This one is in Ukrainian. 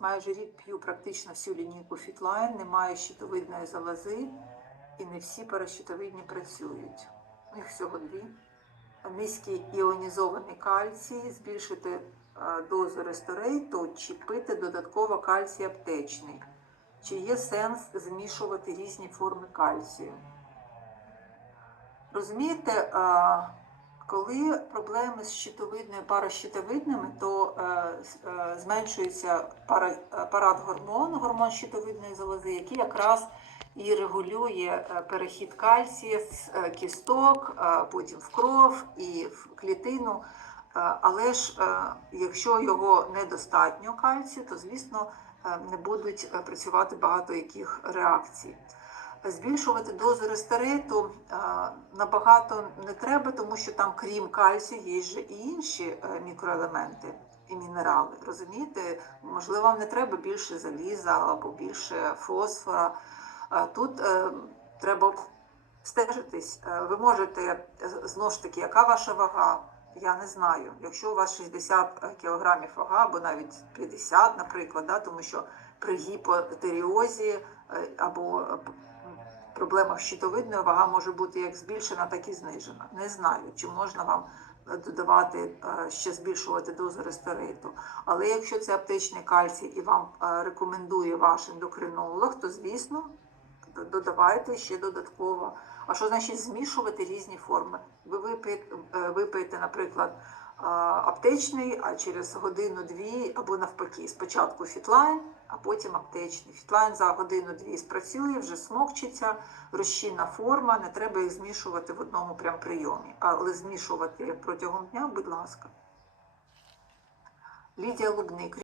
Майже рік п'ю практично всю лінійку Фітлайн, немає щитовидної залози, і не всі паращитовидні працюють. Їх всього дві. Низький іонізований кальцій, збільшити е, дозу ресторейту чи пити додатково кальцій аптечний. Чи є сенс змішувати різні форми кальцію? Розумієте, е, коли проблеми з щитовидною паращитовидними, то е, е, зменшується пара, е, парадгормон, гормон щитовидної залози, який якраз і регулює е, перехід кальція з е, кісток, потім в кров і в клітину. Але ж якщо його недостатньо кальцію, то звісно не будуть працювати багато яких реакцій. Збільшувати дозу рестериту набагато не треба, тому що там, крім кальцію, є ж і інші е, мікроелементи і мінерали. Розумієте, можливо, вам не треба більше заліза або більше фосфора. Е, Тут е, треба стежитись. Е, Ви можете знову ж таки, яка ваша вага? Я не знаю. Якщо у вас 60 кг вага, або навіть 50, наприклад, да, тому що при гіпотеріозі або проблемах щитовидної вага може бути як збільшена, так і знижена. Не знаю, чи можна вам е, додавати е, ще збільшувати дозу ресториту. Але якщо це аптечний кальцій і вам е, рекомендує ваш ендокринолог, то звісно додавайте ще додатково. А що значить змішувати різні форми? Ви випиєте, наприклад, аптечний, а через годину-дві або навпаки, спочатку фітлайн, а потім аптечний. Фітлайн за годину-дві спрацює, вже смокчиться, розчинна форма, не треба їх змішувати в одному прям прийомі, але змішувати протягом дня, будь ласка. Лідія Лубник.